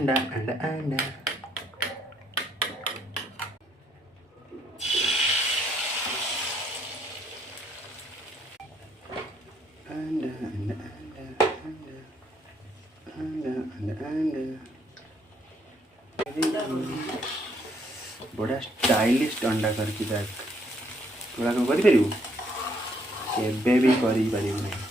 अंडा अंडा अंडा अंडा अंडा अंडा अंडा अंडा बड़ा स्टाइलिश अंडा करके बैक थोड़ा कौन कर केबे भी कर नहीं।